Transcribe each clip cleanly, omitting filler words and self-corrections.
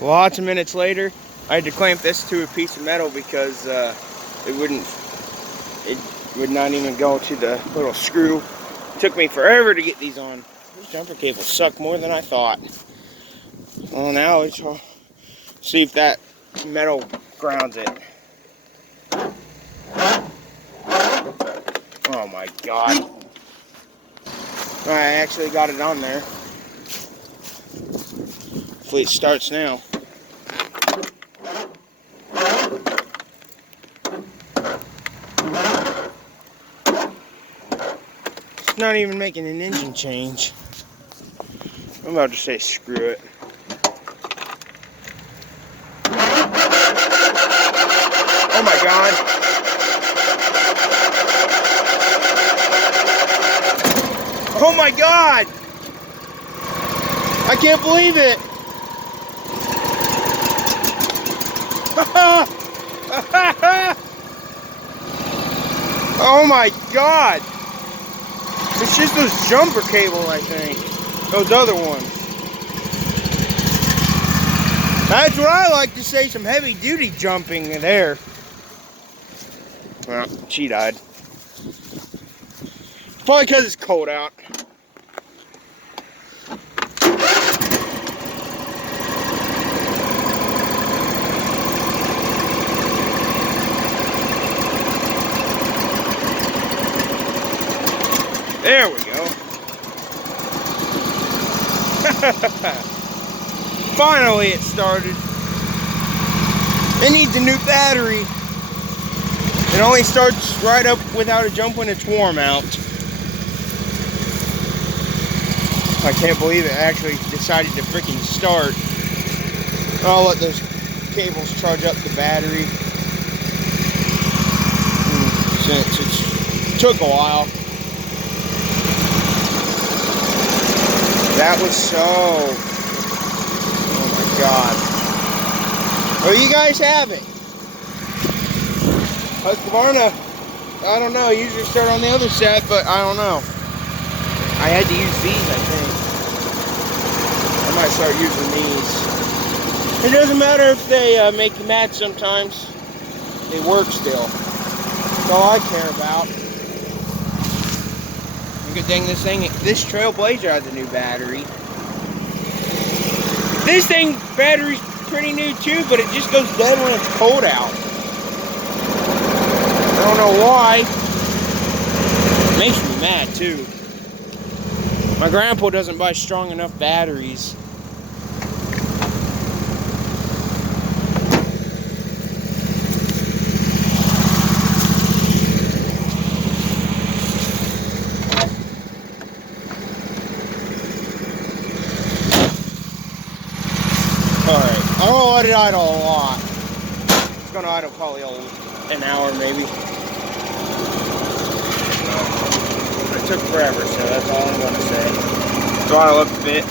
Lots of minutes later, I had to clamp this to a piece of metal because it would not even go to the little screw. It took me forever to get these on. These jumper cables suck more than I thought. Well, now let's see if that metal grounds it. Oh my God. I actually got it on there. Hopefully it starts now. It's not even making an engine change. I'm about to say screw it. Oh my God. Oh my God. I can't believe it. Oh my God. It's just those jumper cables, I think. Those other ones. That's what I like to say, some heavy duty jumping in there. Well, she died. Probably because it's cold out. There we go. Finally it started. It needs a new battery. It only starts right up without a jump when it's warm out. I can't believe it actually decided to freaking start. I'll let those cables charge up the battery. Since it took a while. That was so... Oh my God. Well, you guys have it. Husqvarna, I don't know, usually start on the other set, but I don't know. I had to use these, I think. I might start using these. It doesn't matter if they make you mad sometimes. They work still. That's all I care about. Good thing this Trailblazer has a new battery. This battery's pretty new too, but it just goes dead when it's cold out. I don't know why. It makes me mad too. My grandpa doesn't buy strong enough batteries. Alright, I don't let it idle a lot. It's gonna idle probably an hour maybe. It took forever, so that's all I'm gonna say. Throttle up a bit.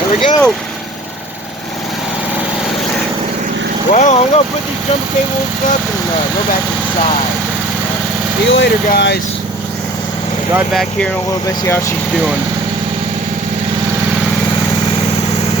Here we go. Well, I'm going to put these jumper cables up and go back inside. See you later, guys. I'll drive back here in a little bit, see how she's doing.